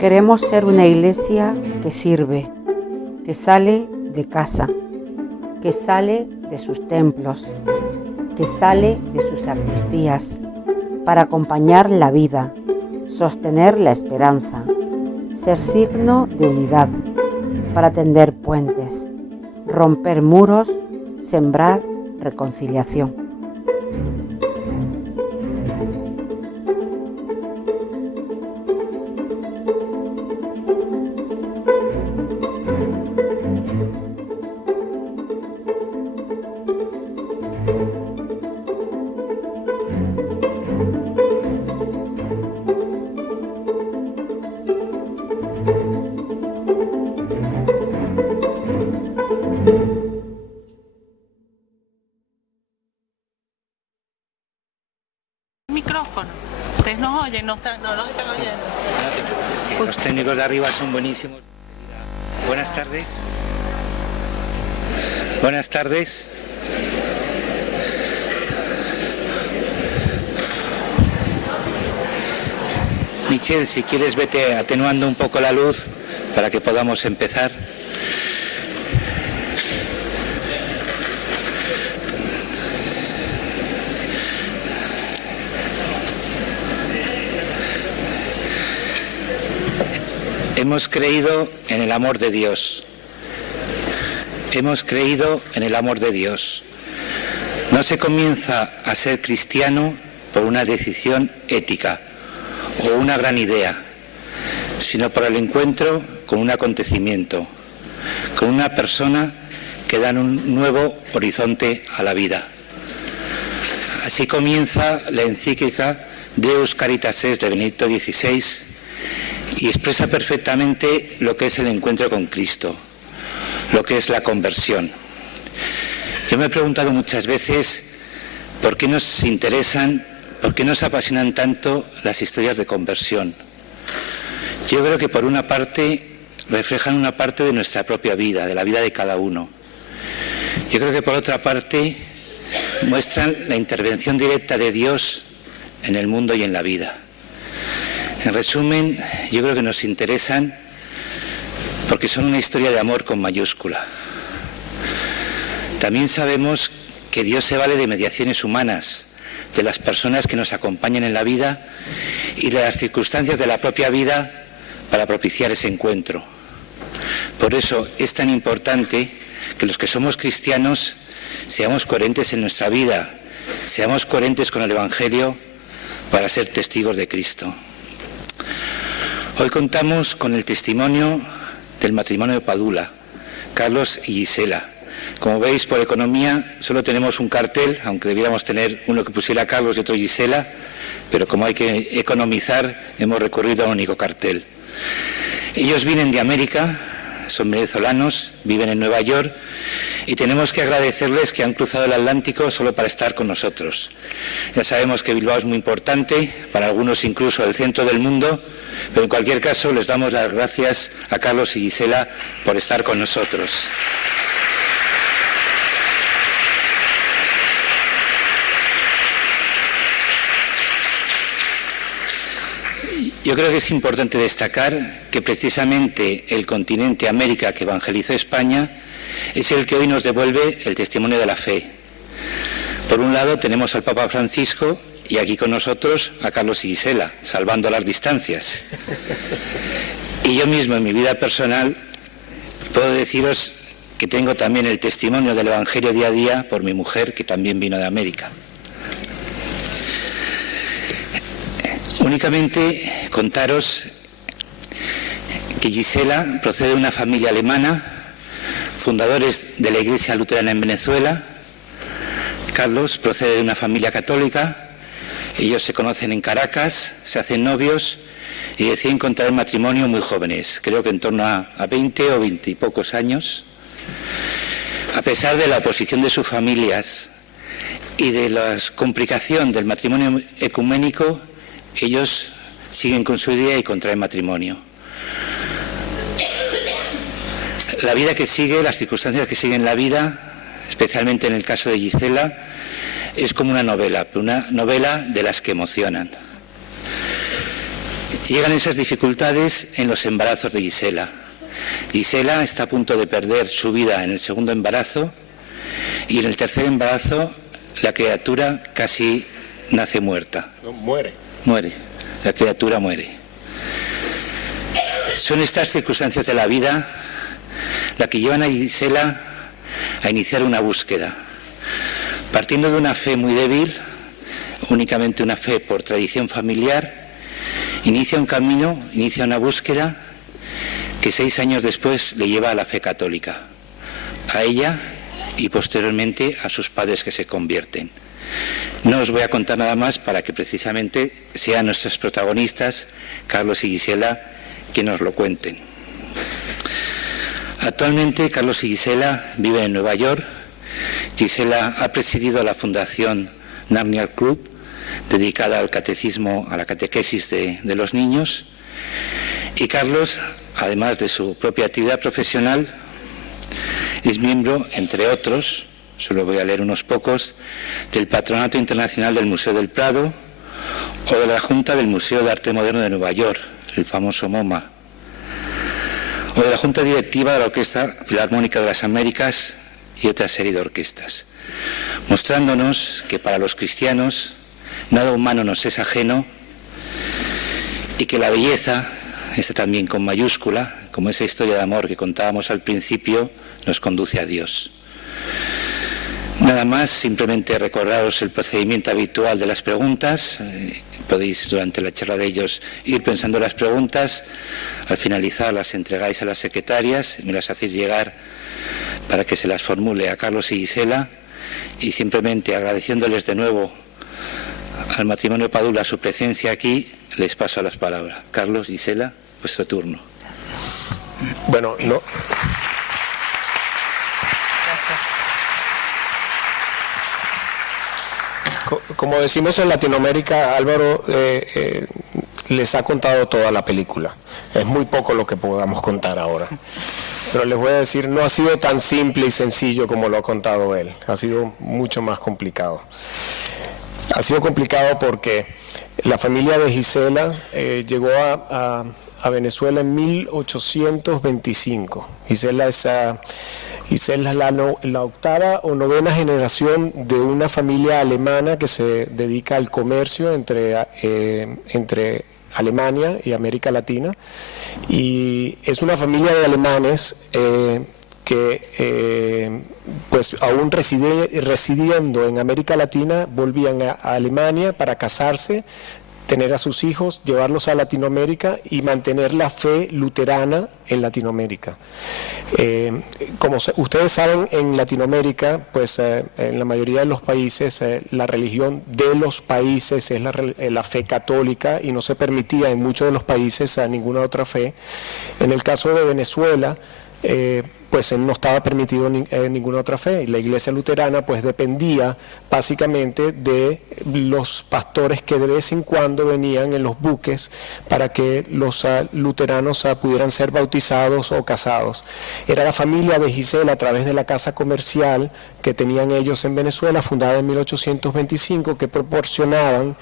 Queremos ser una iglesia que sirve, que sale de casa, que sale de sus templos, que sale de sus sacristías, para acompañar la vida, sostener la esperanza, ser signo de unidad, para tender puentes, romper muros, sembrar reconciliación. Micrófono. Ustedes nos oyen, no están oyendo. No te preocupes, que los técnicos de arriba son buenísimos. Buenas tardes. Buenas tardes. Michelle, si quieres vete atenuando un poco la luz para que podamos empezar. Hemos creído en el amor de Dios. Hemos creído en el amor de Dios. No se comienza a ser cristiano por una decisión ética o una gran idea, sino por el encuentro con un acontecimiento, con una persona que da un nuevo horizonte a la vida. Así comienza la encíclica Deus Caritas Est de Benedicto XVI, y expresa perfectamente lo que es el encuentro con Cristo, lo que es la conversión. Yo me he preguntado muchas veces por qué nos interesan, por qué nos apasionan tanto las historias de conversión. Yo creo que por una parte reflejan una parte de nuestra propia vida, de la vida de cada uno. Yo creo que por otra parte muestran la intervención directa de Dios en el mundo y en la vida. En resumen, yo creo que nos interesan porque son una historia de amor con mayúscula. También sabemos que Dios se vale de mediaciones humanas, de las personas que nos acompañan en la vida y de las circunstancias de la propia vida para propiciar ese encuentro. Por eso es tan importante que los que somos cristianos seamos coherentes en nuestra vida, seamos coherentes con el Evangelio para ser testigos de Cristo. Hoy contamos con el testimonio del matrimonio de Padula, Carlos y Gisela. Como veis, por economía solo tenemos un cartel, aunque debiéramos tener uno que pusiera Carlos y otro Gisela, pero como hay que economizar, hemos recurrido a un único cartel. Ellos vienen de América, son venezolanos, viven en Nueva York, y tenemos que agradecerles que han cruzado el Atlántico solo para estar con nosotros. Ya sabemos que Bilbao es muy importante, para algunos incluso el centro del mundo, pero en cualquier caso les damos las gracias a Carlos y Gisela por estar con nosotros. Yo creo que es importante destacar que precisamente el continente América que evangelizó España es el que hoy nos devuelve el testimonio de la fe. Por un lado tenemos al Papa Francisco y aquí con nosotros a Carlos y Gisela, salvando las distancias. Y yo mismo en mi vida personal puedo deciros que tengo también el testimonio del Evangelio día a día por mi mujer, que también vino de América. Únicamente contaros que Gisela procede de una familia alemana, fundadores de la Iglesia Luterana en Venezuela. Carlos procede de una familia católica. Ellos se conocen en Caracas, se hacen novios y deciden contraer matrimonio muy jóvenes, creo que en torno a 20 o 20 y pocos años. A pesar de la oposición de sus familias y de la complicación del matrimonio ecuménico, ellos siguen con su idea y contraen matrimonio. La vida que sigue, las circunstancias que siguen la vida, especialmente en el caso de Gisela, es como una novela, pero una novela de las que emocionan. Llegan esas dificultades en los embarazos de Gisela. Gisela está a punto de perder su vida en el segundo embarazo y en el tercer embarazo la criatura casi nace muerta. No, muere. Muere, la criatura muere. Son estas circunstancias de la vida las que llevan a Gisela a iniciar una búsqueda. Partiendo de una fe muy débil, únicamente una fe por tradición familiar, inicia un camino, inicia una búsqueda que 6 años después le lleva a la fe católica, a ella y posteriormente a sus padres que se convierten. No os voy a contar nada más para que precisamente sean nuestros protagonistas, Carlos y Gisela, quienes nos lo cuenten. Actualmente Carlos y Gisela viven en Nueva York. Gisela ha presidido la Fundación Narnia Club, dedicada al catecismo, a la catequesis de los niños, y Carlos, además de su propia actividad profesional, es miembro, entre otros, solo voy a leer unos pocos, del Patronato Internacional del Museo del Prado o de la Junta del Museo de Arte Moderno de Nueva York, el famoso MoMA, o de la Junta Directiva de la Orquesta Filarmónica de las Américas y otra serie de orquestas, mostrándonos que para los cristianos nada humano nos es ajeno y que la belleza, esta también con mayúscula, como esa historia de amor que contábamos al principio, nos conduce a Dios. Nada más, simplemente recordaros el procedimiento habitual de las preguntas. Podéis durante la charla de ellos ir pensando las preguntas. Al finalizar las entregáis a las secretarias y me las hacéis llegar para que se las formule a Carlos y Gisela, y simplemente agradeciéndoles de nuevo al matrimonio Padula su presencia aquí, les paso las palabras. Carlos, Gisela, vuestro turno. Bueno, no. Como decimos en Latinoamérica, Álvaro les ha contado toda la película. Es muy poco lo que podamos contar ahora. Pero les voy a decir, no ha sido tan simple y sencillo como lo ha contado él. Ha sido mucho más complicado. Ha sido complicado porque la familia de Gisela llegó a Venezuela en 1825. Gisela es la octava o novena generación de una familia alemana que se dedica al comercio entre Alemania y América Latina, y es una familia de alemanes que pues aún residiendo en América Latina volvían a Alemania para casarse, tener a sus hijos, llevarlos a Latinoamérica y mantener la fe luterana en Latinoamérica. Como ustedes saben, en Latinoamérica, pues en la mayoría de los países, la religión de los países es la fe católica y no se permitía en muchos de los países ninguna otra fe. En el caso de Venezuela, pues no estaba permitido ninguna otra fe, y la iglesia luterana pues dependía básicamente de los pastores que de vez en cuando venían en los buques para que los luteranos pudieran ser bautizados o casados. Era la familia de Gisela, a través de la casa comercial que tenían ellos en Venezuela, fundada en 1825, que proporcionaban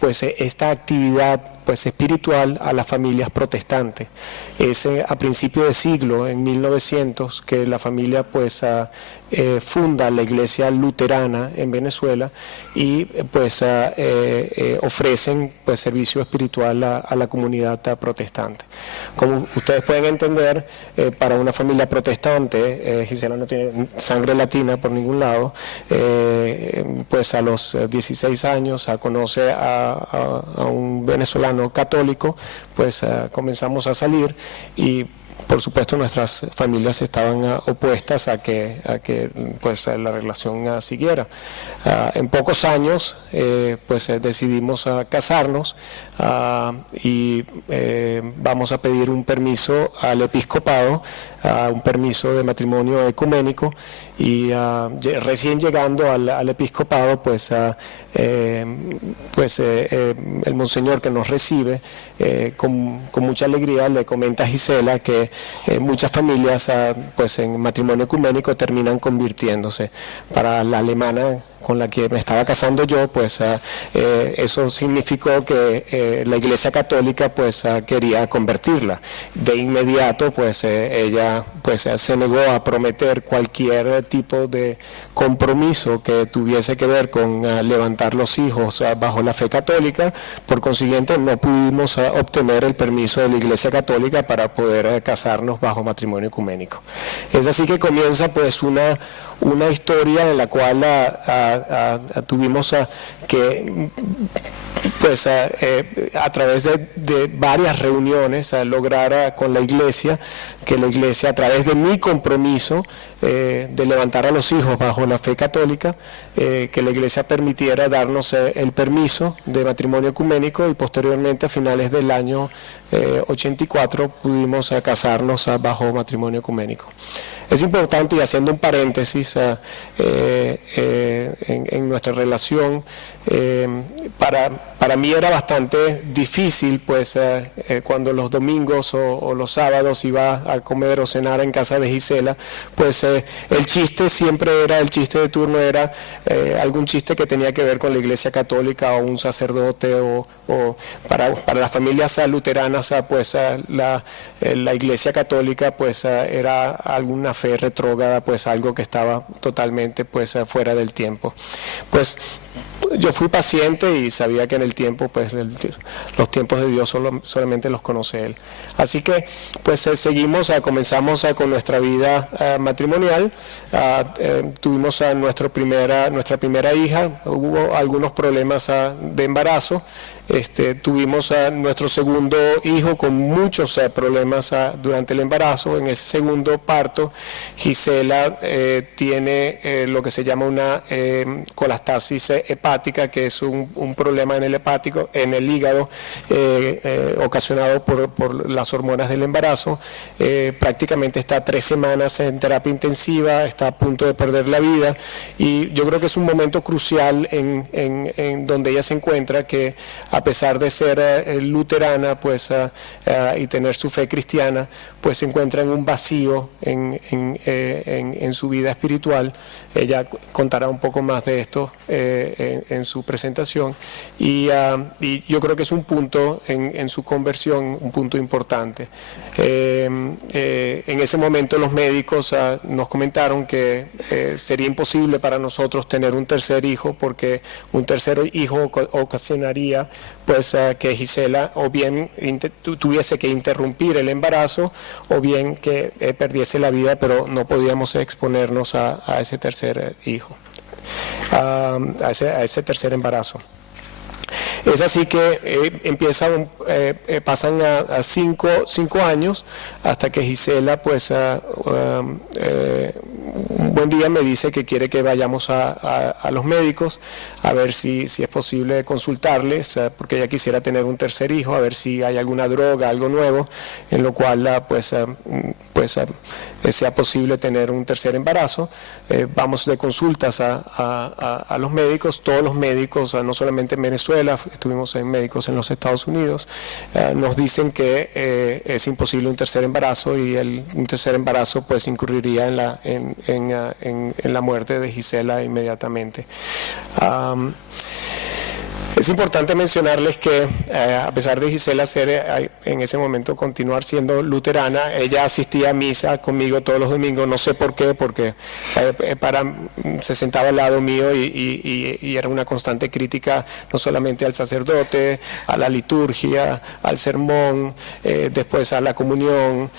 pues esta actividad pues espiritual a las familias protestantes. Es a principio de siglo, en 1900, que la familia pues funda la iglesia luterana en Venezuela y pues ofrecen pues servicio espiritual a la comunidad protestante. Como ustedes pueden entender, para una familia protestante, Gisela no tiene sangre latina por ningún lado, pues a los 16 años conoce a un venezolano católico, pues comenzamos a salir, y por supuesto nuestras familias estaban opuestas a que pues la relación siguiera. En pocos años pues decidimos casarnos y vamos a pedir un permiso al episcopado, un permiso de matrimonio ecuménico, y recién llegando al episcopado pues el monseñor que nos recibe con mucha alegría le comenta a Gisela que muchas familias pues en matrimonio ecuménico terminan convirtiéndose. Para la alemana, con la que me estaba casando yo, pues eso significó que la Iglesia Católica pues quería convertirla. De inmediato pues ella pues se negó a prometer cualquier tipo de compromiso que tuviese que ver con levantar los hijos bajo la fe católica. Por consiguiente no pudimos obtener el permiso de la Iglesia Católica para poder casarnos bajo matrimonio ecuménico. Es así que comienza pues una historia en la cual tuvimos que pues a través de varias reuniones lograr con la Iglesia, que la Iglesia a través de mi compromiso de levantar a los hijos bajo la fe católica, que la Iglesia permitiera darnos el permiso de matrimonio ecuménico, y posteriormente a finales del año 84 pudimos casarnos bajo matrimonio ecuménico. Es importante, y haciendo un paréntesis en nuestra relación, para mí era bastante difícil pues cuando los domingos o los sábados iba a comer o cenar en casa de Gisela, pues el chiste siempre era, el chiste de turno era algún chiste que tenía que ver con la Iglesia Católica o un sacerdote, o para las familias luteranas pues la Iglesia Católica pues era alguna fe retrógrada, pues algo que estaba totalmente pues fuera del tiempo. Pues yo fui paciente y sabía que en el tiempo, pues los tiempos de Dios solamente los conoce Él. Así que pues seguimos, comenzamos con nuestra vida matrimonial. Tuvimos nuestra primera hija. Hubo algunos problemas de embarazo. Tuvimos a nuestro segundo hijo con muchos problemas durante el embarazo. En ese segundo parto, Gisela tiene lo que se llama una colastasis hepática, que es un problema en el hígado ocasionado por las hormonas del embarazo. Prácticamente está 3 semanas en terapia intensiva, está a punto de perder la vida, y yo creo que es un momento crucial en donde ella se encuentra, que a pesar de ser luterana pues, y tener su fe cristiana, pues se encuentra en un vacío en su vida espiritual. Ella contará un poco más de esto en su presentación, y yo creo que es un punto en su conversión, un punto importante. En ese momento los médicos nos comentaron que sería imposible para nosotros tener un tercer hijo, porque un tercer hijo ocasionaría pues que Gisela o bien tuviese que interrumpir el embarazo, o bien que perdiese la vida, pero no podíamos exponernos a ese tercer hijo, a ese tercer embarazo. Es así que pasan a 5 años hasta que Gisela pues un buen día me dice que quiere que vayamos a los médicos a ver si es posible consultarles, porque ella quisiera tener un tercer hijo, a ver si hay alguna droga, algo nuevo, en lo cual sea posible tener un tercer embarazo. Vamos de consultas a los médicos, todos los médicos, no solamente en Venezuela, estuvimos en médicos en los Estados Unidos, nos dicen que es imposible un tercer embarazo, y un tercer embarazo pues incurriría en la muerte de Gisela inmediatamente. Es importante mencionarles que a pesar de Gisela ser en ese momento continuar siendo luterana, ella asistía a misa conmigo todos los domingos. No sé por qué, porque se sentaba al lado mío y era una constante crítica no solamente al sacerdote, a la liturgia, al sermón, después a la comunión,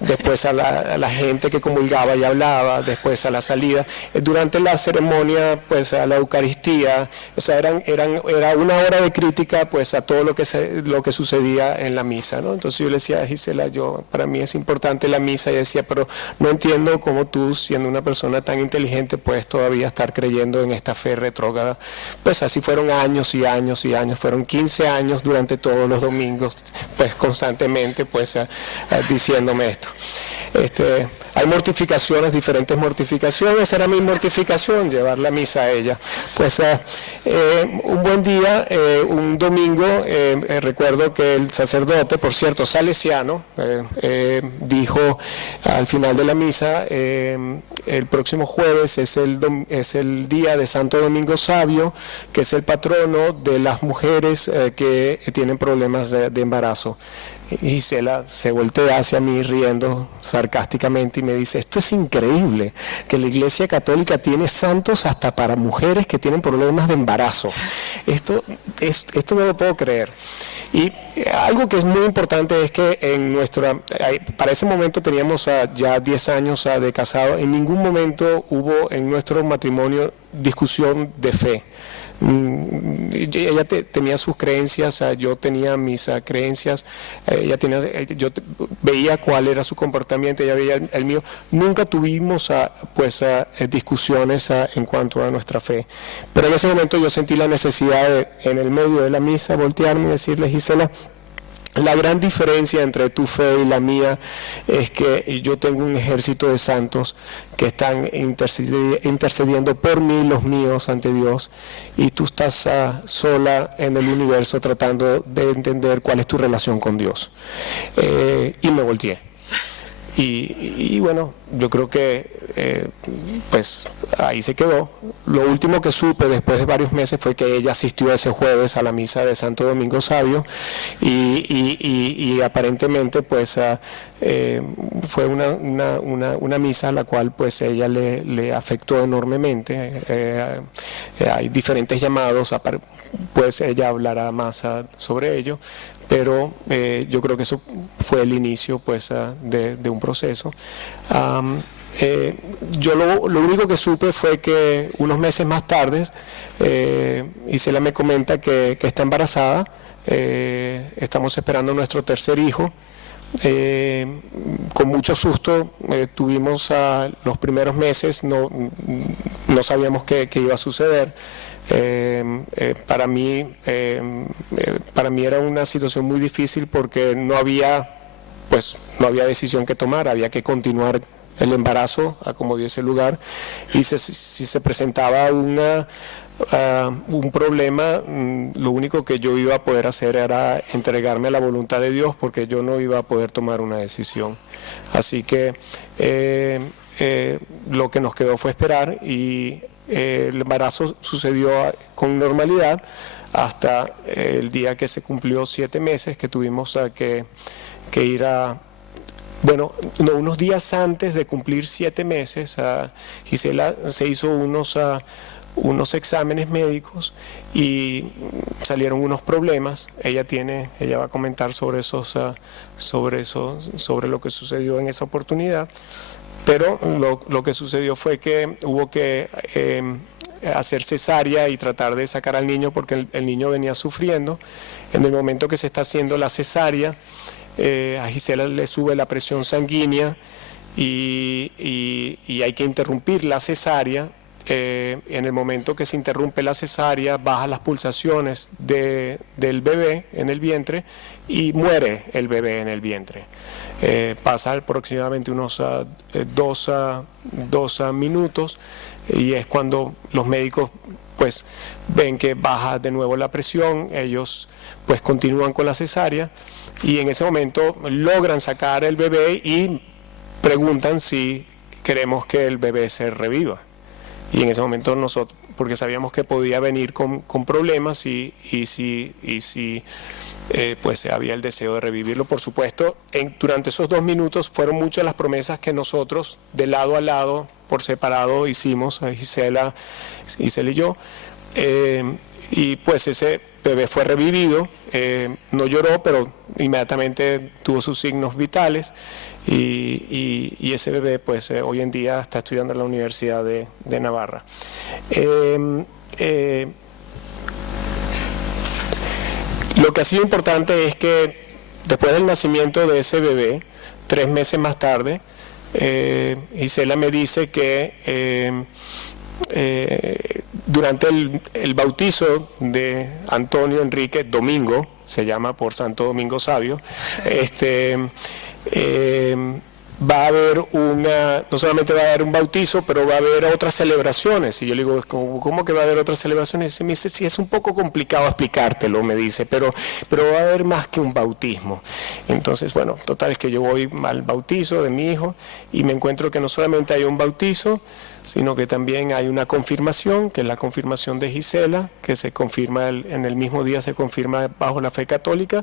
después a la gente que comulgaba y hablaba, después a la salida. Durante la ceremonia, pues a la Eucaristía, o sea, era una hora de crítica pues a todo lo que sucedía en la misa, ¿no? Entonces yo le decía a Gisela, para mí es importante la misa, y decía, pero no entiendo cómo tú, siendo una persona tan inteligente, puedes todavía estar creyendo en esta fe retrógrada. Pues así fueron años y años y años, fueron 15 años durante todos los domingos, pues constantemente pues diciéndome esto. hay mortificaciones, diferentes mortificaciones. Era mi mortificación llevar la misa a ella. Pues un buen día, un domingo, recuerdo que el sacerdote, por cierto, salesiano, dijo al final de la misa, el próximo jueves es el día de Santo Domingo Sabio, que es el patrono de las mujeres que tienen problemas de embarazo. Y Gisela se voltea hacia mí riendo sarcásticamente y me dice: esto es increíble, que la Iglesia Católica tiene santos hasta para mujeres que tienen problemas de embarazo. Esto no lo puedo creer. Y algo que es muy importante es que para ese momento teníamos ya 10 años de casado. En ningún momento hubo en nuestro matrimonio discusión de fe. Ella tenía sus creencias, yo tenía mis creencias, yo veía cuál era su comportamiento, ella veía el mío. Nunca tuvimos discusiones en cuanto a nuestra fe, pero en ese momento yo sentí la necesidad de, en el medio de la misa, voltearme y decirle: Gisela, la gran diferencia entre tu fe y la mía es que yo tengo un ejército de santos que están intercediendo por mí, los míos, ante Dios, y tú estás sola en el universo tratando de entender cuál es tu relación con Dios. Y me volteé. Y bueno, yo creo que pues ahí se quedó. Lo último que supe después de varios meses fue que ella asistió ese jueves a la misa de Santo Domingo Sabio y aparentemente pues fue una misa a la cual pues ella le afectó enormemente. Hay diferentes llamados, pues ella hablará más sobre ello, pero yo creo que eso fue el inicio pues de un proceso. Yo lo único que supe fue que unos meses más tarde Gisela me comenta que está embarazada. Estamos esperando nuestro tercer hijo. Con mucho susto tuvimos los primeros meses, no sabíamos qué iba a suceder. Para mí era una situación muy difícil porque no había decisión que tomar, había que continuar el embarazo a como diese lugar, y si se presentaba un problema, lo único que yo iba a poder hacer era entregarme a la voluntad de Dios, porque yo no iba a poder tomar una decisión. Así que lo que nos quedó fue esperar, y el embarazo sucedió con normalidad hasta el día que se cumplió 7 meses, que tuvimos que ir unos días antes de cumplir 7 meses, Gisela se hizo unos exámenes médicos y salieron unos problemas. Ella va a comentar sobre lo que sucedió en esa oportunidad, pero lo que sucedió fue que hubo que hacer cesárea y tratar de sacar al niño, porque el niño venía sufriendo. En el momento que se está haciendo la cesárea, a Gisela le sube la presión sanguínea y hay que interrumpir la cesárea. En el momento que se interrumpe la cesárea, bajan las pulsaciones del bebé en el vientre y muere el bebé en el vientre. Pasa aproximadamente unos 2 minutos, y es cuando los médicos pues ven que baja de nuevo la presión. Ellos pues continúan con la cesárea, y en ese momento logran sacar el bebé y preguntan si queremos que el bebé se reviva. Y en ese momento nosotros, porque sabíamos que podía venir con problemas, y si pues había el deseo de revivirlo, por supuesto. Durante esos 2 minutos fueron muchas las promesas que nosotros, de lado a lado, por separado, hicimos, Gisela y yo, y pues ese bebé fue revivido. No lloró, pero inmediatamente tuvo sus signos vitales, y ese bebé pues hoy en día está estudiando en la Universidad de Navarra. Lo que ha sido importante es que después del nacimiento de ese bebé, 3 meses más tarde, Gisela me dice que durante el bautizo de Antonio Enrique Domingo, se llama por Santo Domingo Sabio, va a haber no solamente va a haber un bautizo, pero va a haber otras celebraciones. Y yo le digo, ¿cómo que va a haber otras celebraciones? Y me dice, sí, es un poco complicado explicártelo, me dice, pero va a haber más que un bautismo. Entonces, bueno, total, es que yo voy al bautizo de mi hijo y me encuentro que no solamente hay un bautizo, sino que también hay una confirmación, que es la confirmación de Gisela, que se confirma en el mismo día, se confirma bajo la fe católica,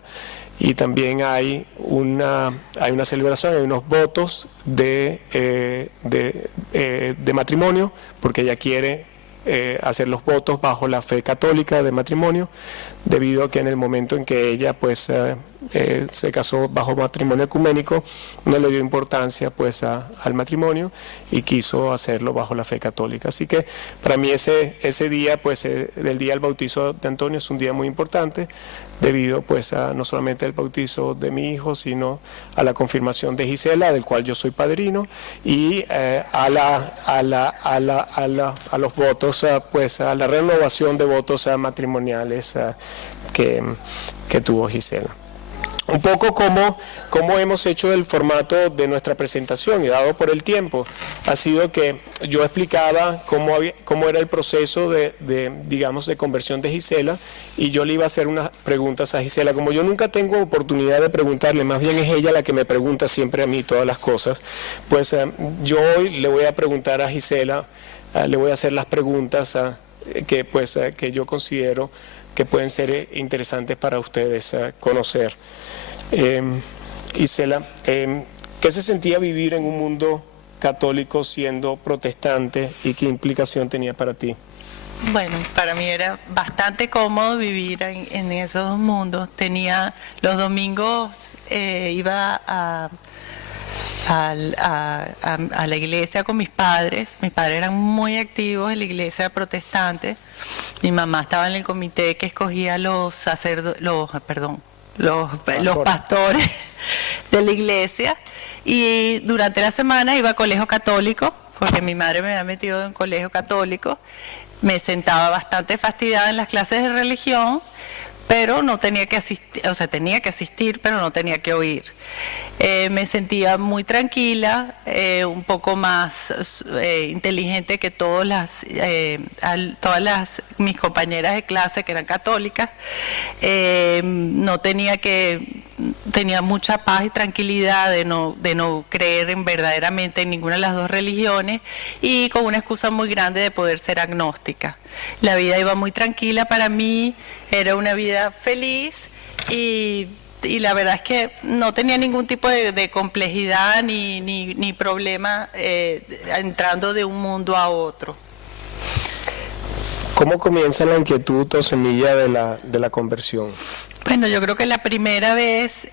y también hay una celebración, hay unos votos de matrimonio, porque ella quiere hacer los votos bajo la fe católica de matrimonio, debido a que en el momento en que ella pues se casó bajo matrimonio ecuménico, no le dio importancia pues al matrimonio y quiso hacerlo bajo la fe católica. Así que para mí ese día, pues el día del bautizo de Antonio, es un día muy importante, debido pues a no solamente al bautizo de mi hijo, sino a la confirmación de Gisela, del cual yo soy padrino, y a los votos, pues a la renovación de votos matrimoniales que tuvo Gisela. Un poco como hemos hecho el formato de nuestra presentación, y dado por el tiempo, ha sido que yo explicaba cómo era el proceso digamos, de conversión de Gisela, y yo le iba a hacer unas preguntas a Gisela. Como yo nunca tengo oportunidad de preguntarle, más bien es ella la que me pregunta siempre a mí todas las cosas, pues yo hoy le voy a preguntar a Gisela, le voy a hacer las preguntas que yo considero que pueden ser interesantes para ustedes conocer. Gisela, ¿qué se sentía vivir en un mundo católico siendo protestante y qué implicación tenía para ti? Bueno, para mí era bastante cómodo vivir en esos dos mundos. Los domingos iba a la iglesia con mis padres. Mis padres eran muy activos en la iglesia protestante. Mi mamá estaba en el comité que escogía los pastores de la iglesia, y durante la semana iba a colegio católico, porque mi madre me había metido en colegio católico. Me sentaba bastante fastidiada en las clases de religión, pero no tenía que asistir, o sea, tenía que asistir, pero no tenía que oír. Me sentía muy tranquila, un poco más inteligente que todas mis compañeras de clase que eran católicas. Tenía mucha paz y tranquilidad de no creer verdaderamente en ninguna de las dos religiones, y con una excusa muy grande de poder ser agnóstica. La vida iba muy tranquila para mí, era una vida feliz, y la verdad es que no tenía ningún tipo de complejidad ni problema entrando de un mundo a otro. ¿Cómo comienza la inquietud o semilla de la conversión? Bueno, yo creo que la primera vez,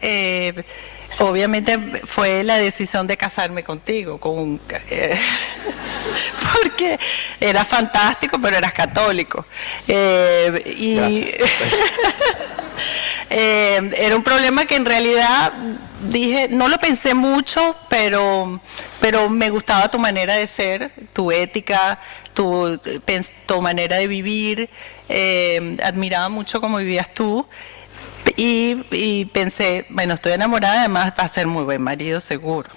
obviamente, fue la decisión de casarme contigo, porque era fantástico, pero eras católico. Era un problema que en realidad dije, no lo pensé mucho, pero me gustaba tu manera de ser, tu ética, tu manera de vivir. Admiraba mucho cómo vivías tú, y pensé, bueno, estoy enamorada, además va a ser muy buen marido seguro.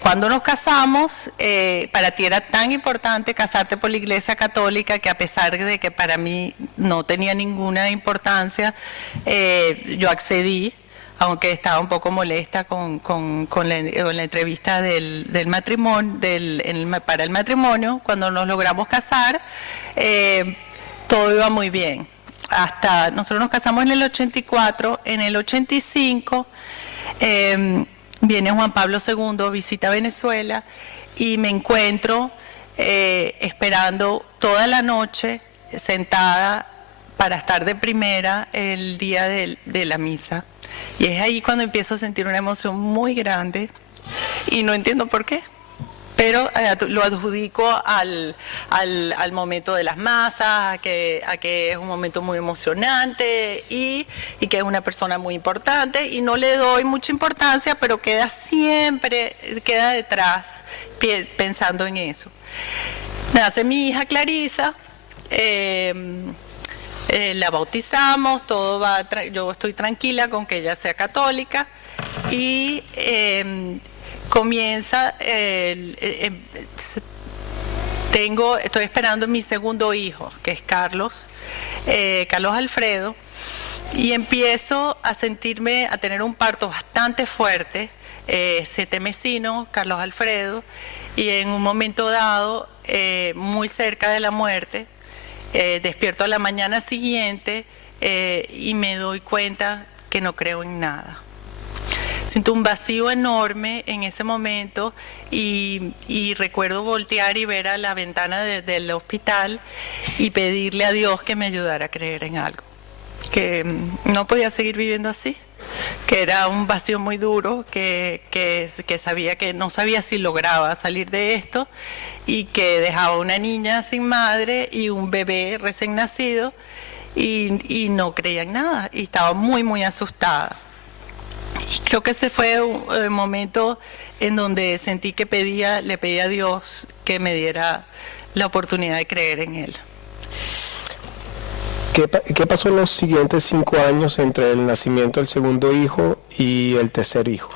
Cuando nos casamos, para ti era tan importante casarte por la Iglesia Católica, que a pesar de que para mí no tenía ninguna importancia, yo accedí, aunque estaba un poco molesta con la entrevista del matrimonio, para el matrimonio. Cuando nos logramos casar, todo iba muy bien. Nosotros nos casamos en el 84, en el 85, viene Juan Pablo II, visita Venezuela, y me encuentro esperando toda la noche sentada para estar de primera el día de la misa. Y es ahí cuando empiezo a sentir una emoción muy grande, y no entiendo por qué. Pero lo adjudico al momento de las masas, a que es un momento muy emocionante, y que es una persona muy importante, y no le doy mucha importancia, pero queda detrás pensando en eso. Nace mi hija Clarisa, la bautizamos, yo estoy tranquila con que ella sea católica, y comienza, estoy esperando mi segundo hijo, que es Carlos Alfredo, y empiezo a tener un parto bastante fuerte, 7 mesino, Carlos Alfredo, y en un momento dado, muy cerca de la muerte, despierto a la mañana siguiente y me doy cuenta que no creo en nada. Siento un vacío enorme en ese momento y recuerdo voltear y ver a la ventana del hospital y pedirle a Dios que me ayudara a creer en algo. Que no podía seguir viviendo así, que era un vacío muy duro, que sabía que no sabía si lograba salir de esto y que dejaba una niña sin madre y un bebé recién nacido y no creía en nada y estaba muy, muy asustada. Y creo que ese fue un momento en donde sentí que le pedía a Dios que me diera la oportunidad de creer en Él. ¿Qué pasó en los siguientes 5 años entre el nacimiento del segundo hijo y el tercer hijo?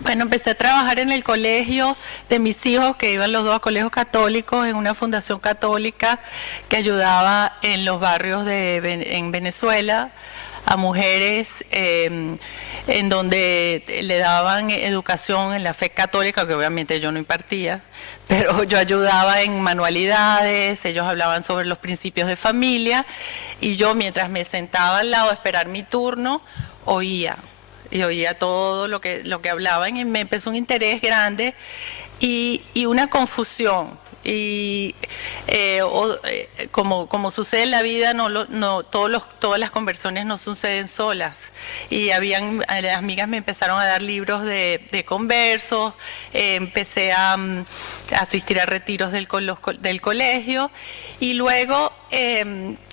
Bueno, empecé a trabajar en el colegio de mis hijos, que iban los dos a colegios católicos, en una fundación católica que ayudaba en los barrios en Venezuela a mujeres en donde le daban educación en la fe católica, que obviamente yo no impartía, pero yo ayudaba en manualidades, ellos hablaban sobre los principios de familia y yo mientras me sentaba al lado a esperar mi turno, oía todo lo que hablaban y me empezó un interés grande y una confusión. Y como sucede en la vida, todas las conversiones no suceden solas. Y las amigas me empezaron a dar libros de conversos, empecé a asistir a retiros del colegio y luego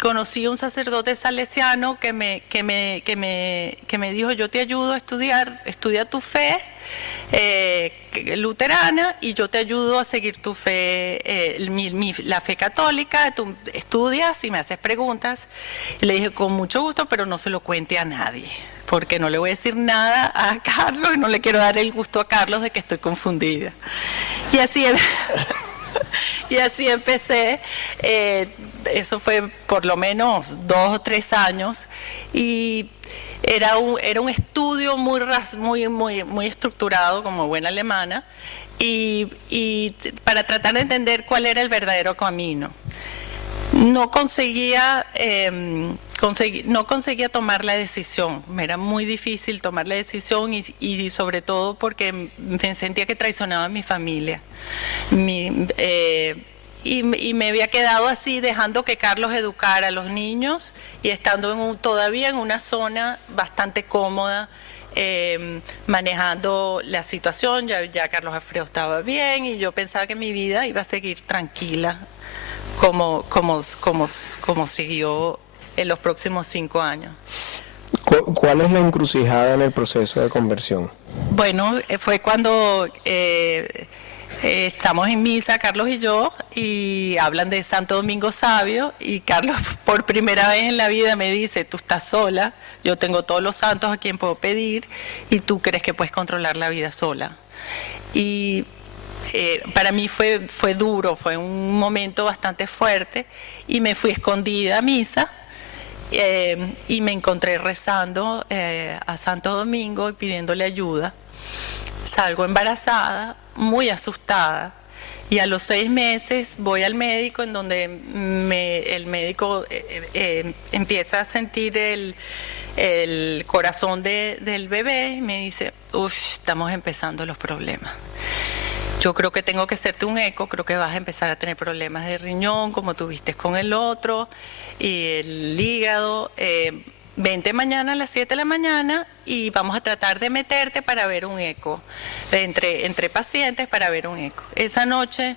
conocí a un sacerdote salesiano que me dijo: yo te ayudo a estudia tu fe luterana y yo te ayudo a seguir tu fe, la fe católica, tú estudias y me haces preguntas. Y le dije: con mucho gusto, pero no se lo cuente a nadie, porque no le voy a decir nada a Carlos y no le quiero dar el gusto a Carlos de que estoy confundida. Y así empecé, eso fue por lo menos 2 o 3 años y era un estudio muy estructurado como buena alemana y para tratar de entender cuál era el verdadero camino. No conseguía tomar la decisión, me era muy difícil tomar la decisión y sobre todo porque me sentía que traicionaba a mi familia. Y me había quedado así, dejando que Carlos educara a los niños y estando todavía en una zona bastante cómoda, manejando la situación. Ya Carlos Alfredo estaba bien y yo pensaba que mi vida iba a seguir tranquila como siguió en los próximos 5 años. ¿Cuál es la encrucijada en el proceso de conversión? Bueno, fue cuando estamos en misa, Carlos y yo, y hablan de Santo Domingo Sabio, y Carlos por primera vez en la vida me dice: tú estás sola, yo tengo todos los santos a quien puedo pedir, y tú crees que puedes controlar la vida sola. Y para mí fue duro, fue un momento bastante fuerte, y me fui escondida a misa, y me encontré rezando a Santo Domingo y pidiéndole ayuda. Salgo embarazada, muy asustada, y a los 6 meses voy al médico, en donde el médico empieza a sentir el corazón del bebé y me dice: estamos empezando los problemas. Yo creo que tengo que hacerte un eco, creo que vas a empezar a tener problemas de riñón como tuviste con el otro, y el hígado. Vente mañana a las 7 de la mañana y vamos a tratar de meterte para ver un eco, entre pacientes para ver un eco. Esa noche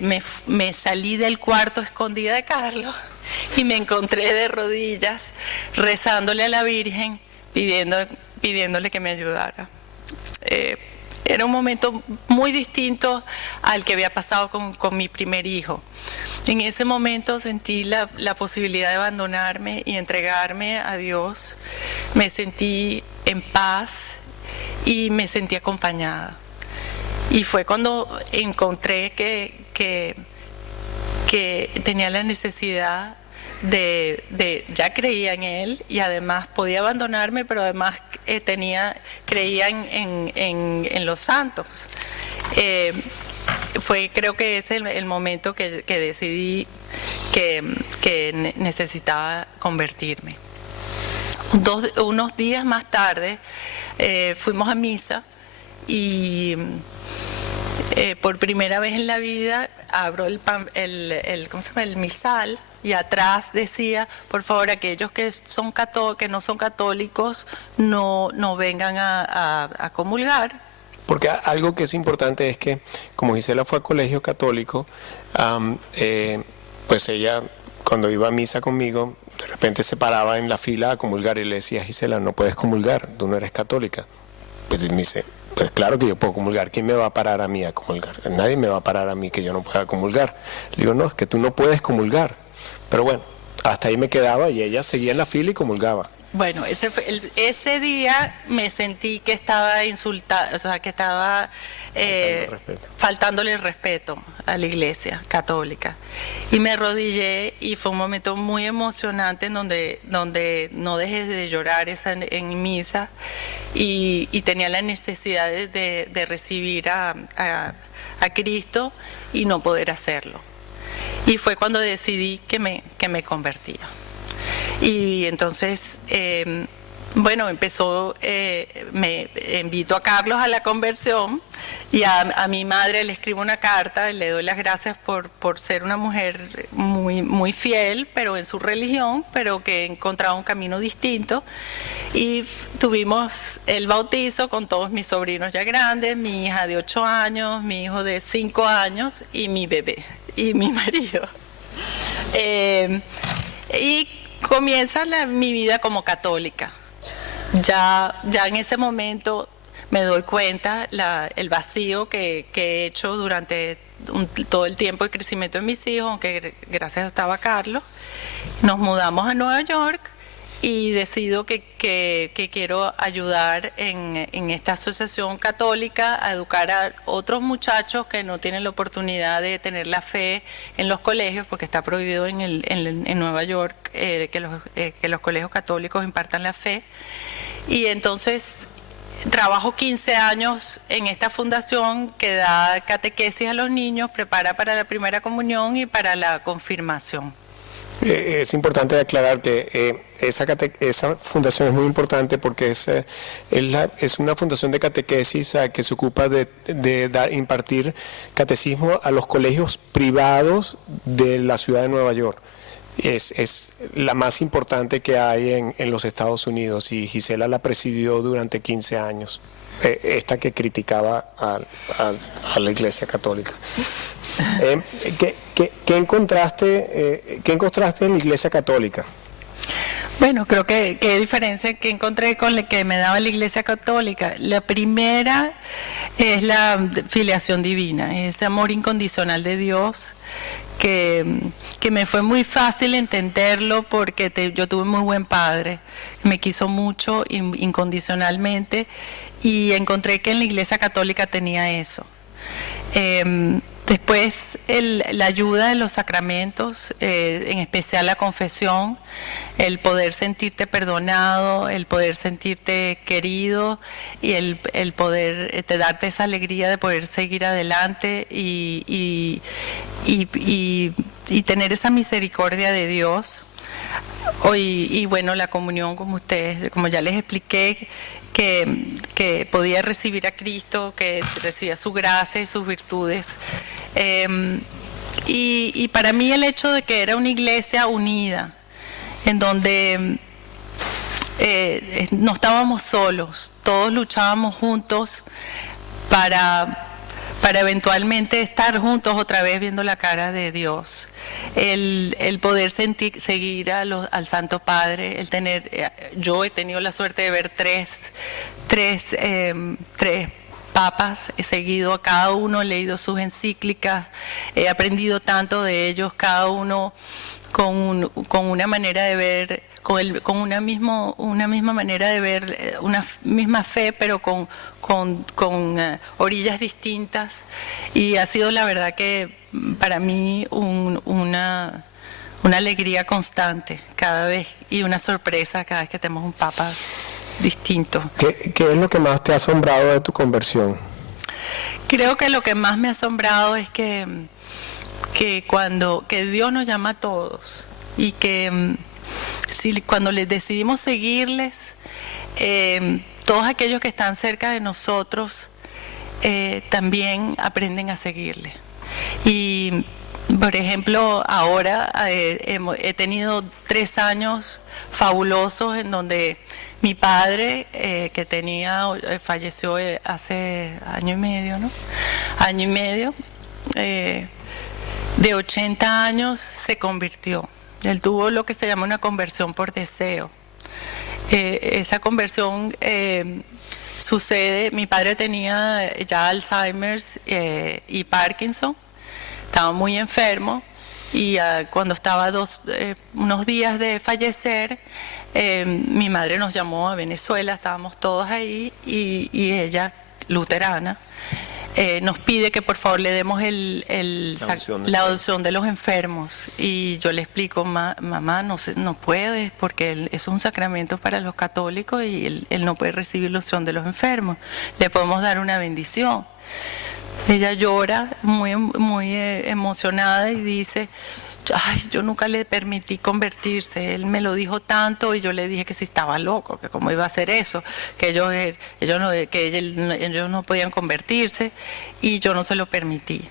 me salí del cuarto escondida de Carlos y me encontré de rodillas rezándole a la Virgen, pidiéndole que me ayudara. Era un momento muy distinto al que había pasado con mi primer hijo. En ese momento sentí la posibilidad de abandonarme y entregarme a Dios. Me sentí en paz y me sentí acompañada. Y fue cuando encontré que tenía la necesidad ya creía en Él y además podía abandonarme, pero además creía en los santos. Creo que ese es el momento que decidí que necesitaba convertirme. Unos días más tarde fuimos a misa y por primera vez en la vida abro el misal y atrás decía, por favor, aquellos que no son católicos no vengan a comulgar. Porque algo que es importante es que, como Gisela fue a colegio católico, pues ella, cuando iba a misa conmigo, de repente se paraba en la fila a comulgar y le decía, Gisela, no puedes comulgar, tú no eres católica. Pues me dice, pues claro que yo puedo comulgar, ¿quién me va a parar a mí a comulgar? Nadie me va a parar a mí que yo no pueda comulgar. Le digo, no, es que tú no puedes comulgar. Pero bueno, hasta ahí me quedaba y ella seguía en la fila y comulgaba. Bueno, ese día me sentí que estaba insultada, o sea, que estaba faltándole el respeto a la Iglesia Católica. Y me arrodillé y fue un momento muy emocionante en donde no dejé de llorar en misa y tenía la necesidad de recibir a Cristo y no poder hacerlo. Y fue cuando decidí que me convertía. Y entonces, bueno, me invito a Carlos a la conversión y a mi madre le escribo una carta, le doy las gracias por ser una mujer muy, muy fiel, pero en su religión, pero que encontraba un camino distinto. Y tuvimos el bautizo con todos mis sobrinos ya grandes, mi hija de 8 años, mi hijo de 5 años y mi bebé y mi marido. Y comienza mi vida como católica. Ya en ese momento me doy cuenta el vacío que he hecho durante todo el tiempo de crecimiento de mis hijos, aunque gracias estaba Carlos. Nos mudamos a Nueva York y decido que quiero ayudar en esta asociación católica a educar a otros muchachos que no tienen la oportunidad de tener la fe en los colegios, porque está prohibido en Nueva York que los colegios católicos impartan la fe. Y entonces trabajo 15 años en esta fundación que da catequesis a los niños, prepara para la primera comunión y para la confirmación. Es importante aclarar que esa fundación es muy importante porque es una fundación de catequesis que se ocupa de impartir catecismo a los colegios privados de la ciudad de Nueva York. Es la más importante que hay en los Estados Unidos y Gisela la presidió durante 15 años. Esta que criticaba a la Iglesia Católica. ¿Qué encontraste en la Iglesia Católica? Bueno, creo que qué diferencia que encontré con la que me daba la Iglesia Católica. La primera es la filiación divina, ese amor incondicional de Dios, que me fue muy fácil entenderlo porque yo tuve muy buen padre, me quiso mucho incondicionalmente y encontré que en la Iglesia Católica tenía eso. Después la ayuda de los sacramentos, en especial la confesión, el poder sentirte perdonado, el poder sentirte querido y el poder darte esa alegría de poder seguir adelante y tener esa misericordia de Dios. Y bueno, la comunión, como ya les expliqué, que podía recibir a Cristo, que recibía su gracia y sus virtudes. Y para mí el hecho de que era una iglesia unida, en donde no estábamos solos, todos luchábamos juntos para eventualmente estar juntos otra vez viendo la cara de Dios, el poder seguir al Santo Padre, yo he tenido la suerte de ver tres papas, he seguido a cada uno, he leído sus encíclicas, he aprendido tanto de ellos, cada uno con una manera de ver con una misma manera de ver, una misma fe, pero con orillas distintas. Y ha sido la verdad que para mí una alegría constante cada vez y una sorpresa cada vez que tenemos un papa distinto. ¿Qué es lo que más te ha asombrado de tu conversión? Creo que lo que más me ha asombrado es que Dios nos llama a todos y que cuando les decidimos seguirles, todos aquellos que están cerca de nosotros también aprenden a seguirle. Y por ejemplo, ahora he tenido 3 años fabulosos en donde mi padre, falleció hace año y medio, ¿no? Año y medio, de 80 años se convirtió. Él tuvo lo que se llama una conversión por deseo. Esa conversión sucede, mi padre tenía ya Alzheimer's y Parkinson. Estaba muy enfermo y cuando estaba unos días de fallecer, mi madre nos llamó a Venezuela, estábamos todos ahí y ella, luterana, nos pide que por favor le demos la adopción de los enfermos. Y yo le explico, mamá, no puede, porque eso es un sacramento para los católicos y él no puede recibir la adopción de los enfermos. Le podemos dar una bendición. Ella llora muy emocionada y dice, ay, yo nunca le permití convertirse, él me lo dijo tanto y yo le dije que si estaba loco, que cómo iba a hacer eso, que ellos no podían convertirse y yo no se lo permití.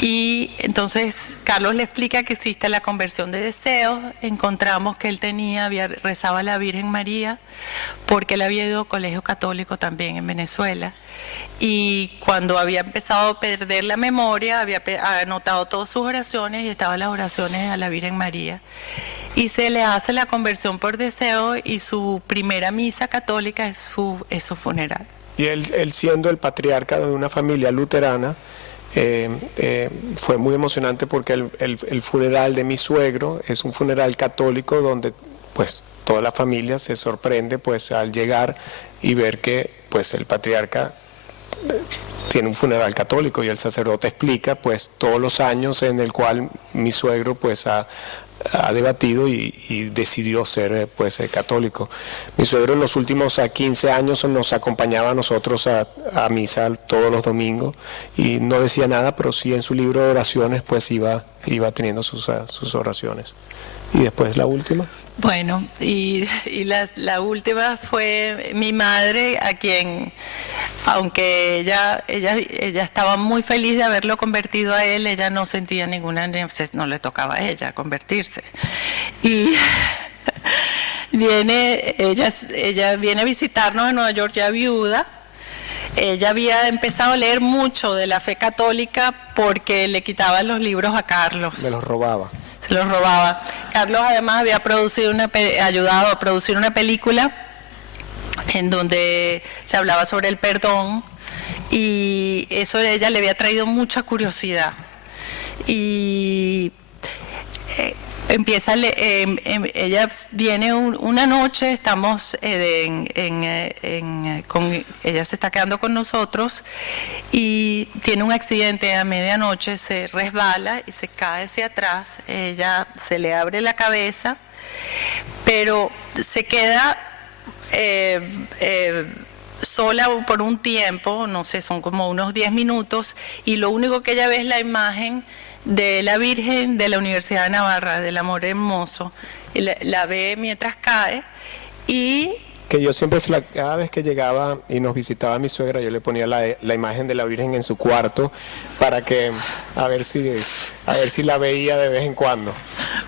Y entonces Carlos le explica que existe la conversión de deseos. Encontramos que él rezaba a la Virgen María porque él había ido a colegio católico también en Venezuela. Y cuando había empezado a perder la memoria, había anotado todas sus oraciones y estaban las oraciones a la Virgen María. Y se le hace la conversión por deseo y su primera misa católica es su funeral. Y él siendo el patriarca de una familia luterana, fue muy emocionante porque el funeral de mi suegro es un funeral católico donde pues toda la familia se sorprende pues al llegar y ver que pues el patriarca tiene un funeral católico y el sacerdote explica pues todos los años en el cual mi suegro pues ha debatido y decidió ser pues católico. Mi suegro en los últimos 15 años nos acompañaba a nosotros a misa todos los domingos y no decía nada, pero sí en su libro de oraciones pues iba teniendo sus oraciones. ¿Y después la última? Bueno, y la última fue mi madre, a quien, aunque ella estaba muy feliz de haberlo convertido a él, ella no sentía ninguna, no le tocaba a ella convertirse. Y ella viene a visitarnos en Nueva York ya viuda. Ella había empezado a leer mucho de la fe católica porque le quitaban los libros a Carlos. Me los robaba. Se los robaba. Carlos además había ayudado a producir una película en donde se hablaba sobre el perdón y eso de ella le había traído mucha curiosidad. Y ella viene una noche, estamos ella se está quedando con nosotros y tiene un accidente a medianoche, se resbala y se cae hacia atrás, ella se le abre la cabeza, pero se queda sola por un tiempo, no sé, son como unos 10 minutos y lo único que ella ve es la imagen de la Virgen de la Universidad de Navarra, del Amor Hermoso. La ve mientras cae y... Que yo siempre, cada vez que llegaba y nos visitaba mi suegra, yo le ponía la imagen de la Virgen en su cuarto para que, a ver si la veía de vez en cuando.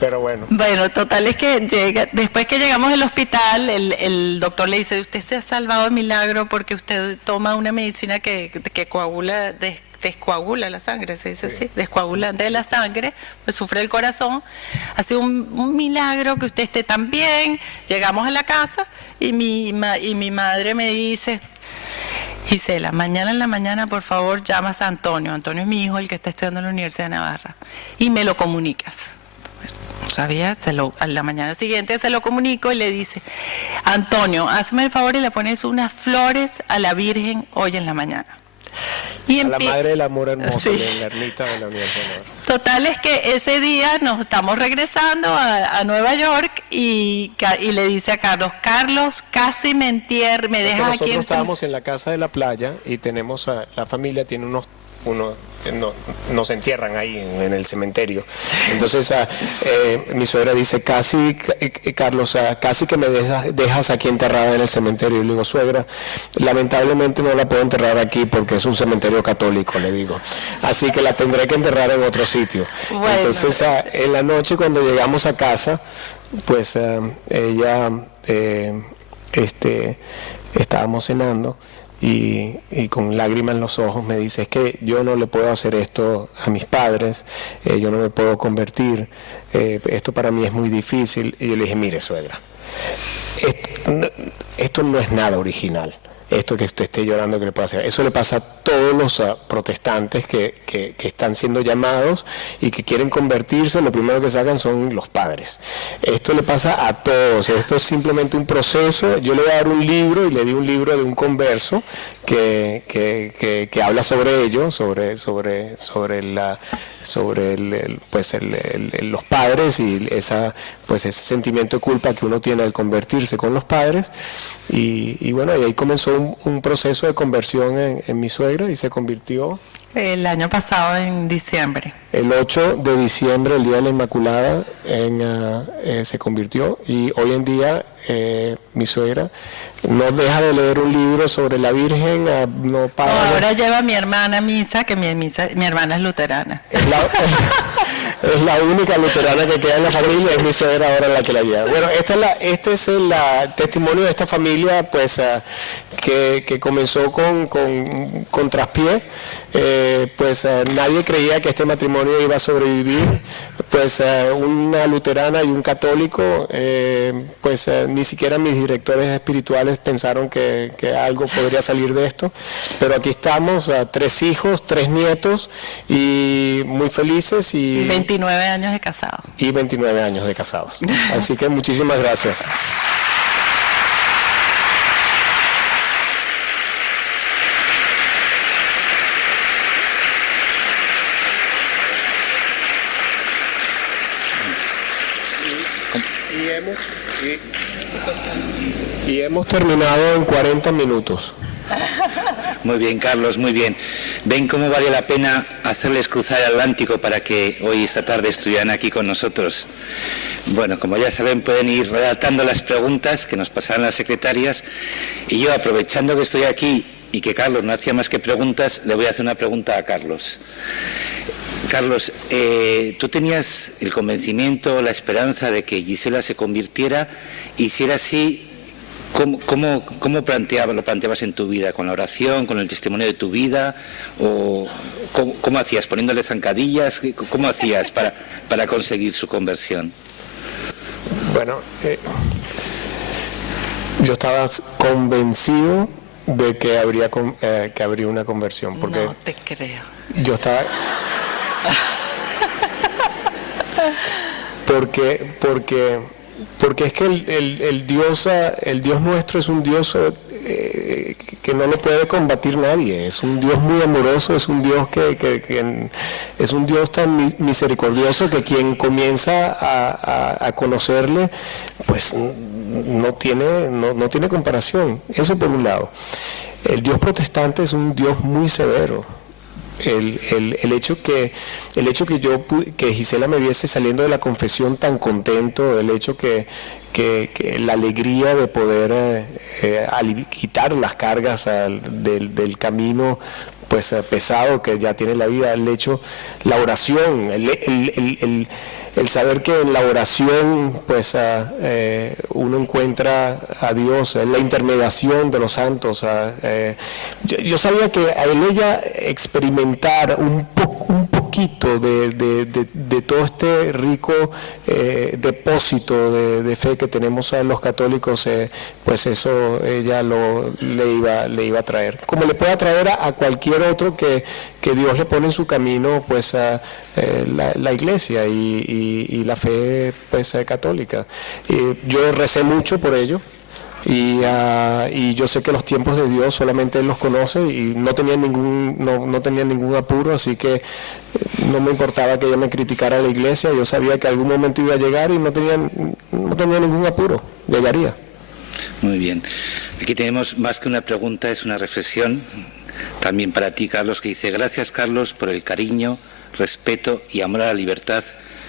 Pero bueno. Bueno, total es que después que llegamos del hospital, el doctor le dice, usted se ha salvado de milagro porque usted toma una medicina que coagula, descoagula la sangre, se dice así, descoagulante de la sangre, pues sufre el corazón. Ha sido un milagro que usted esté tan bien. Llegamos a la casa y mi madre me dice, Gisela, mañana en la mañana por favor llamas a Antonio. Antonio es mi hijo, el que está estudiando en la Universidad de Navarra, y me lo comunicas. sabía, a la mañana siguiente se lo comunico y le dice: Antonio, hazme el favor y le pones unas flores a la Virgen hoy en la mañana. Y a la Madre del Amor Hermoso, sí, en la ermita de la Unidad de Honor. Total es que ese día nos estamos regresando a Nueva York y le dice a Carlos: Carlos, casi me dejas aquí. Nosotros estábamos en la casa de la playa y tenemos, la familia tiene nos entierran ahí en el cementerio. Entonces mi suegra dice: casi, Carlos, casi que me dejas aquí enterrada en el cementerio. Y le digo: suegra, lamentablemente no la puedo enterrar aquí porque es un cementerio católico, le digo, así que la tendré que enterrar en otro sitio. Bueno. Entonces en la noche, cuando llegamos a casa, pues ella estábamos cenando y con lágrimas en los ojos me dice: es que yo no le puedo hacer esto a mis padres, yo no me puedo convertir, esto para mí es muy difícil. Y yo le dije: mire, suegra, esto no es nada original. Esto que usted esté llorando, que le puede hacer, eso le pasa a todos los protestantes que están siendo llamados y que quieren convertirse. Lo primero que sacan son los padres. Esto le pasa a todos. Esto es simplemente un proceso. Yo le voy a dar un libro, y le di un libro de un converso que habla sobre ello, sobre los padres y ese sentimiento de culpa que uno tiene al convertirse con los padres. Y bueno, y ahí comenzó un proceso de conversión en mi suegra, y se convirtió el año pasado, en diciembre. El 8 de diciembre, el Día de la Inmaculada, se convirtió, y hoy en día mi suegra no deja de leer un libro sobre la Virgen, no para. Ahora lleva a mi hermana a misa, que mi hermana es luterana. Es la única luterana que queda en la familia, es mi suegra ahora la que la lleva. Bueno, este es el testimonio de esta familia, pues que comenzó con traspié. Nadie creía que este matrimonio iba a sobrevivir. Pues una luterana y un católico, ni siquiera mis directores espirituales pensaron que algo podría salir de esto, pero aquí estamos, 3 hijos, 3 nietos, y muy felices. Y 29 años de casados. Y 29 años de casados. Así que muchísimas gracias. Y hemos terminado en 40 minutos. Muy bien, Carlos, muy bien. ¿Ven cómo vale la pena hacerles cruzar el Atlántico para que hoy, esta tarde, estuvieran aquí con nosotros? Bueno, como ya saben, pueden ir redactando las preguntas que nos pasarán las secretarias, y yo, aprovechando que estoy aquí y que Carlos no hacía más que preguntas, le voy a hacer una pregunta a Carlos. Carlos, tú tenías el convencimiento, la esperanza de que Gisela se convirtiera, y si era así, ¿cómo lo planteabas en tu vida? ¿Con la oración, con el testimonio de tu vida? ¿O cómo hacías? ¿Poniéndole zancadillas? ¿Cómo hacías para conseguir su conversión? Bueno, yo estaba convencido de que habría una conversión, porque no te creo. Yo estaba porque es que el Dios nuestro es un Dios que no lo puede combatir nadie. Es un Dios muy amoroso, es un Dios que es un Dios tan misericordioso que quien comienza a conocerle, pues no tiene comparación. Eso por un lado. El Dios protestante es un Dios muy severo. El hecho que Gisela me viese saliendo de la confesión tan contento, el hecho que la alegría de poder quitar las cargas del camino pues pesado que ya tiene la vida, la oración, el saber que en la oración pues uno encuentra a Dios, la intermediación de los santos. Yo sabía que a ella experimentar un poquito poquito de todo este rico depósito de fe que tenemos a los católicos, pues eso ella le iba a traer, como le puede traer a cualquier otro que Dios le pone en su camino, pues a la iglesia y la fe pues católica. Yo recé mucho por ello. Y yo sé que los tiempos de Dios solamente Él los conoce, y no tenía ningún apuro, así que no me importaba que ella me criticara a la iglesia. Yo sabía que algún momento iba a llegar y no tenía ningún apuro, llegaría. Muy bien. Aquí tenemos más que una pregunta, es una reflexión también para ti, Carlos, que dice: gracias, Carlos, por el cariño, respeto y amor a la libertad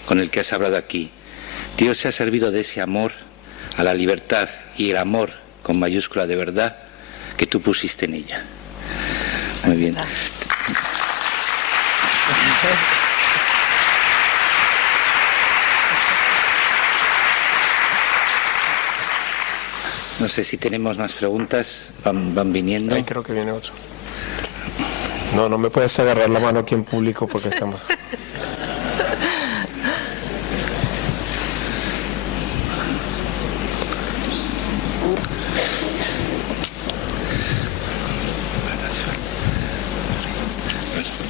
con el que has hablado aquí. Dios se ha servido de ese amor a la libertad y el amor con mayúscula de verdad que tú pusiste en ella. Muy bien. No sé si tenemos más preguntas, van viniendo. Ahí creo que viene otro. No me puedes agarrar la mano aquí en público porque estamos...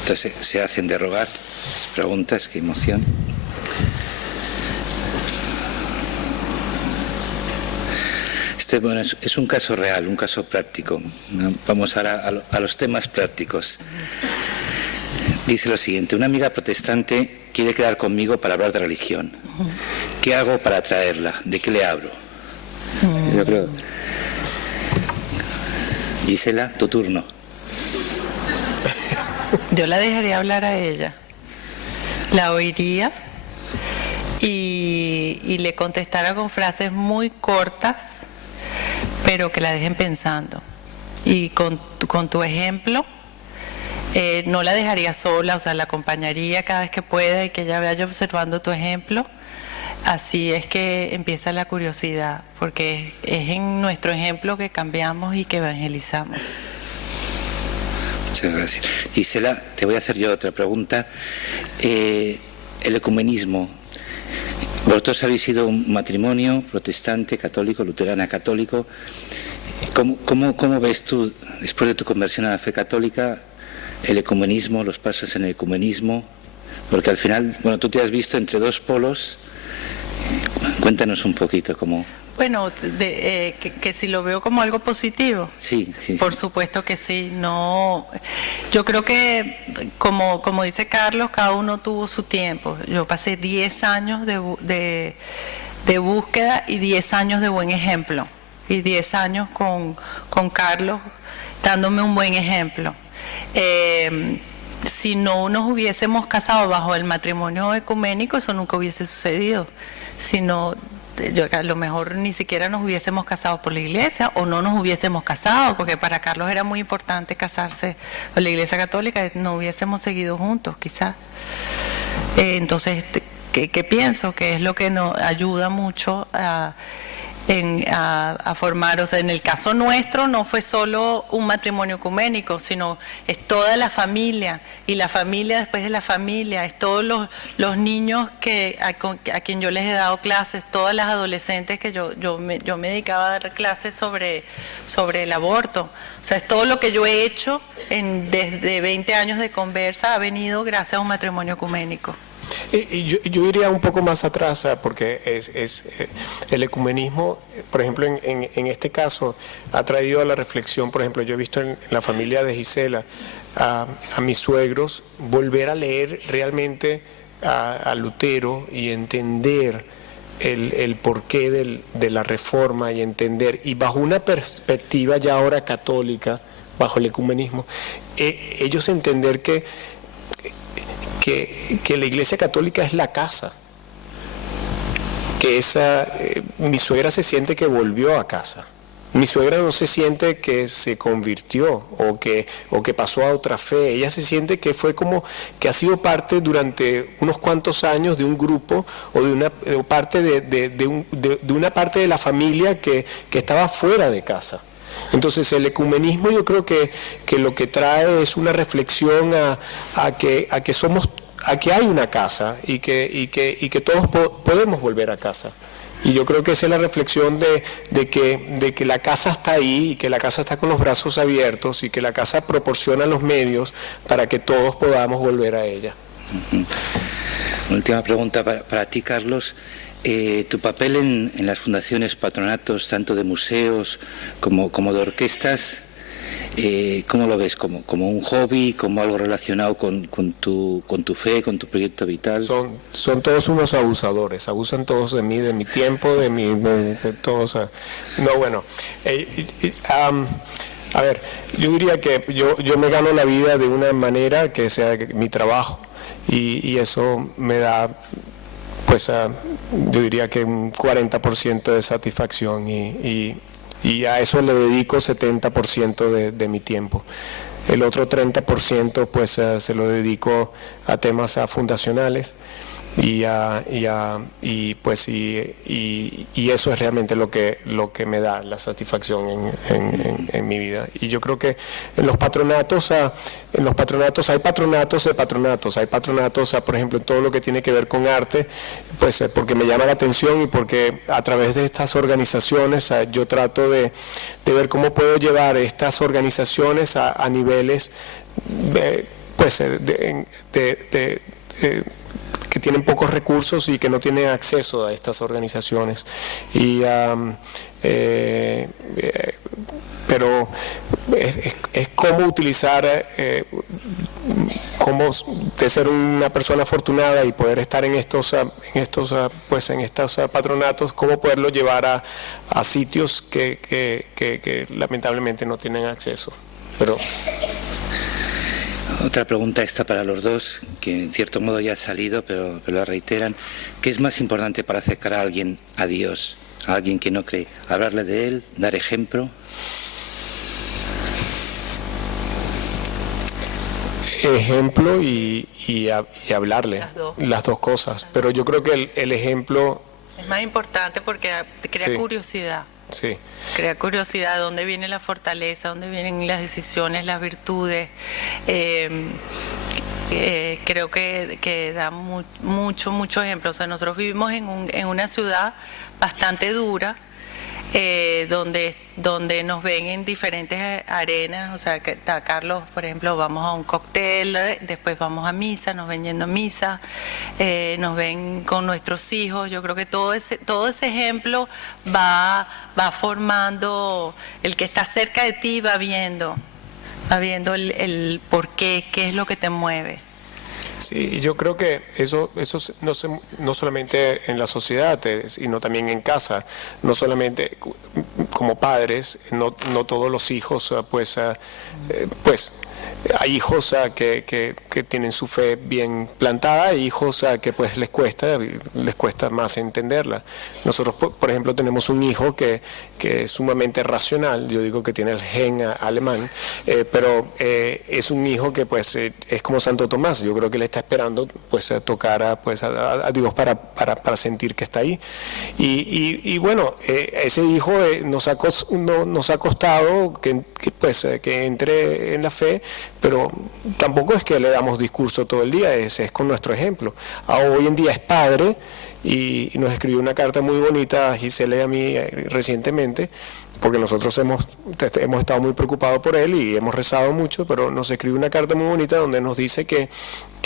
Entonces se hacen de rogar preguntas, qué emoción. Bueno, es un caso real, un caso práctico. Vamos ahora a los temas prácticos. Dice lo siguiente: una amiga protestante quiere quedar conmigo para hablar de religión. ¿Qué hago para atraerla? ¿De qué le hablo? Yo creo. Gisela, tu turno. Yo la dejaría hablar a ella, la oiría y le contestara con frases muy cortas, pero que la dejen pensando. Y con tu ejemplo, no la dejaría sola, o sea, la acompañaría cada vez que pueda y que ella vaya observando tu ejemplo. Así es que empieza la curiosidad, porque es en nuestro ejemplo que cambiamos y que evangelizamos. Muchas gracias. Gisela, te voy a hacer yo otra pregunta. El ecumenismo. Vosotros habéis sido un matrimonio protestante, católico, luterana, católico. ¿Cómo ves tú, después de tu conversión a la fe católica, el ecumenismo, los pasos en el ecumenismo? Porque al final, bueno, tú te has visto entre dos polos. Cuéntanos un poquito cómo... Bueno, que si lo veo como algo positivo. Sí. Por supuesto que sí. No, yo creo que, como dice Carlos, cada uno tuvo su tiempo. Yo pasé 10 años de búsqueda y 10 años de buen ejemplo. Y 10 años con Carlos dándome un buen ejemplo. Si no nos hubiésemos casado bajo el matrimonio ecuménico, eso nunca hubiese sucedido. Sino... a lo mejor ni siquiera nos hubiésemos casado por la iglesia o no nos hubiésemos casado, porque para Carlos era muy importante casarse por la iglesia católica, no hubiésemos seguido juntos quizás. Entonces, ¿qué pienso? Que es lo que nos ayuda mucho a formar, o sea, en el caso nuestro no fue solo un matrimonio ecuménico, sino es toda la familia, y la familia después de la familia, es todos los niños a quien yo les he dado clases, todas las adolescentes que yo me dedicaba a dar clases sobre el aborto. O sea, es todo lo que yo he hecho desde 20 años de conversa ha venido gracias a un matrimonio ecuménico. Yo iría un poco más atrás, porque el ecumenismo, por ejemplo, en este caso, ha traído a la reflexión. Por ejemplo, yo he visto en la familia de Gisela a mis suegros volver a leer realmente a Lutero y entender el porqué de la reforma, y entender, y bajo una perspectiva ya ahora católica, bajo el ecumenismo, ellos entender que la Iglesia Católica es la casa, que mi suegra se siente que volvió a casa. Mi suegra no se siente que se convirtió o que pasó a otra fe. Ella se siente que fue como que ha sido parte durante unos cuantos años de un grupo o de una parte de una parte de la familia que estaba fuera de casa. Entonces el ecumenismo, yo creo que lo que trae es una reflexión a que somos a que hay una casa y que todos podemos volver a casa. Y yo creo que esa es la reflexión de que la casa está ahí y que la casa está con los brazos abiertos y que la casa proporciona los medios para que todos podamos volver a ella. Última pregunta para ti, Carlos. Tu papel en las fundaciones, patronatos, tanto de museos como de orquestas, ¿cómo lo ves? ¿Como un hobby, como algo relacionado con tu fe, con tu proyecto vital? Son todos unos abusadores, abusan todos de mí, de mi tiempo, de todos. No, bueno, a ver, yo diría que yo me gano la vida de una manera que sea mi trabajo y eso me da, pues yo diría que un 40% de satisfacción y a eso le dedico 70% de mi tiempo. El otro 30% pues se lo dedico a temas fundacionales y eso es realmente lo que me da la satisfacción en mi vida. Y yo creo que en los patronatos hay patronatos de patronatos, hay patronatos por ejemplo en todo lo que tiene que ver con arte, pues porque me llama la atención y porque a través de estas organizaciones yo trato de ver cómo puedo llevar estas organizaciones a niveles que tienen pocos recursos y que no tienen acceso a estas organizaciones. Pero es cómo utilizar, cómo de ser una persona afortunada y poder estar en estos patronatos, cómo poderlo llevar a sitios que lamentablemente no tienen acceso. Pero otra pregunta esta para los dos, que en cierto modo ya ha salido, pero la reiteran. ¿Qué es más importante para acercar a alguien a Dios, a alguien que no cree? ¿Hablarle de Él, dar ejemplo? Ejemplo y hablarle, las dos cosas. Pero yo creo que el ejemplo es más importante porque crea curiosidad. Sí. Crea curiosidad, dónde viene la fortaleza, dónde vienen las decisiones, las virtudes. Creo que da mucho ejemplo. O sea, nosotros vivimos en una ciudad bastante dura, donde nos ven en diferentes arenas. O sea, que está Carlos, por ejemplo, vamos a un cóctel, después vamos a misa, nos ven yendo a misa, nos ven con nuestros hijos. Yo creo que todo ese ejemplo va formando, el que está cerca de ti va viendo el por qué es lo que te mueve. Sí, yo creo que eso no solamente en la sociedad, sino también en casa, no solamente como padres, no todos los hijos, pues hay hijos que tienen su fe bien plantada y hijos que pues les cuesta más entenderla. Nosotros, por ejemplo, tenemos un hijo que es sumamente racional, yo digo que tiene el gen alemán, pero es un hijo que pues es como Santo Tomás. Yo creo que le está esperando pues tocar a Dios para sentir que está ahí. Y bueno, ese hijo nos ha costado que entre en la fe, pero tampoco es que le damos discurso todo el día, es con nuestro ejemplo. Hoy en día es padre y nos escribió una carta muy bonita a Gisela y a mí recientemente, porque nosotros hemos estado muy preocupados por él y hemos rezado mucho, pero nos escribe una carta muy bonita donde nos dice que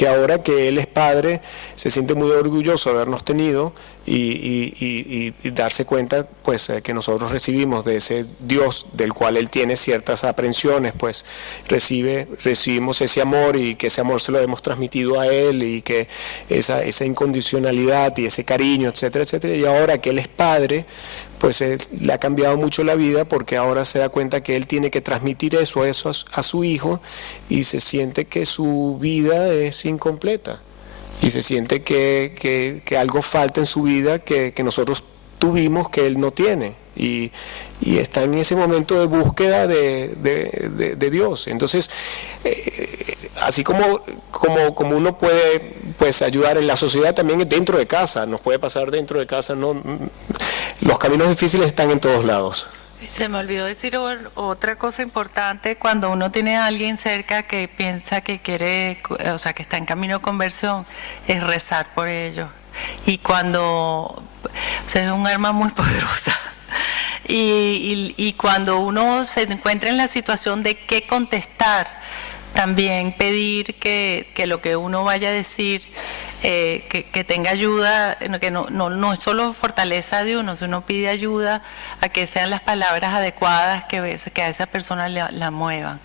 ahora que él es padre se siente muy orgulloso de habernos tenido y darse cuenta pues que nosotros recibimos de ese Dios del cual él tiene ciertas aprensiones, pues recibimos ese amor y que ese amor se lo hemos transmitido a él y que esa incondicionalidad y ese cariño, etcétera, etcétera, y ahora que él es padre pues le ha cambiado mucho la vida porque ahora se da cuenta que él tiene que transmitir eso a su hijo y se siente que su vida es incompleta y se siente que algo falta en su vida que nosotros tuvimos que él no tiene y está en ese momento de búsqueda de Dios. Entonces, así como uno puede pues ayudar en la sociedad, también dentro de casa, nos puede pasar dentro de casa, no, los caminos difíciles están en todos lados. Se me olvidó decir otra cosa importante: cuando uno tiene a alguien cerca que piensa que quiere, o sea, que está en camino de conversión, es rezar por ellos. Y cuando, o sea, es un arma muy poderosa. Y cuando uno se encuentra en la situación de qué contestar, también pedir que lo que uno vaya a decir que tenga ayuda, que no es solo fortaleza de uno, sino uno pide ayuda a que sean las palabras adecuadas que a esa persona la muevan.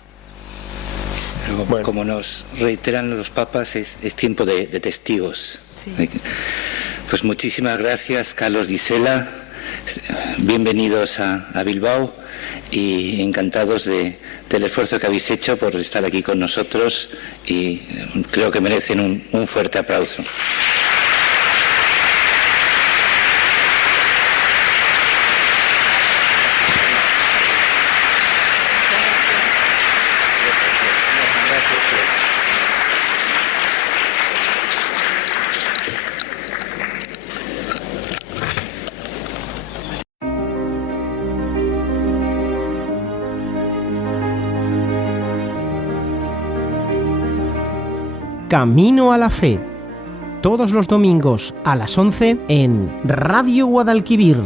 Bueno. Como nos reiteran los papas, es tiempo de testigos. Sí. Pues muchísimas gracias, Carlos, Gisela. Bienvenidos a Bilbao y encantados del esfuerzo que habéis hecho por estar aquí con nosotros, y creo que merecen un fuerte aplauso. Camino a la Fe, todos los domingos a las 11 en Radio Guadalquivir.